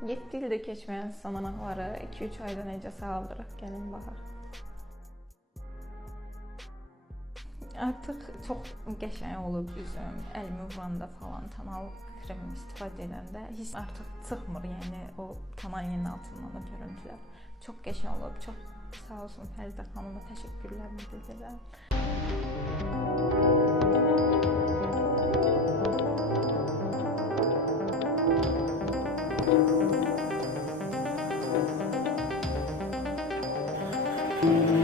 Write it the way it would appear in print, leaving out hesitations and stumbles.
7 ildə keçməyən samanaqları 2-3 ayda necə sağaldırıq? Gəlin baxaq. Artıq çox qəşəng olub üzüm, əlimi vuranda falan, tonal krem istifadə edəndə hiss artıq çıxmır, yəni o tonalinin altından da görüntülər. Çox qəşəng olub, çox sağ olsun Fəridə xanıma təşəkkürlərimi bildirirəm. Thank you.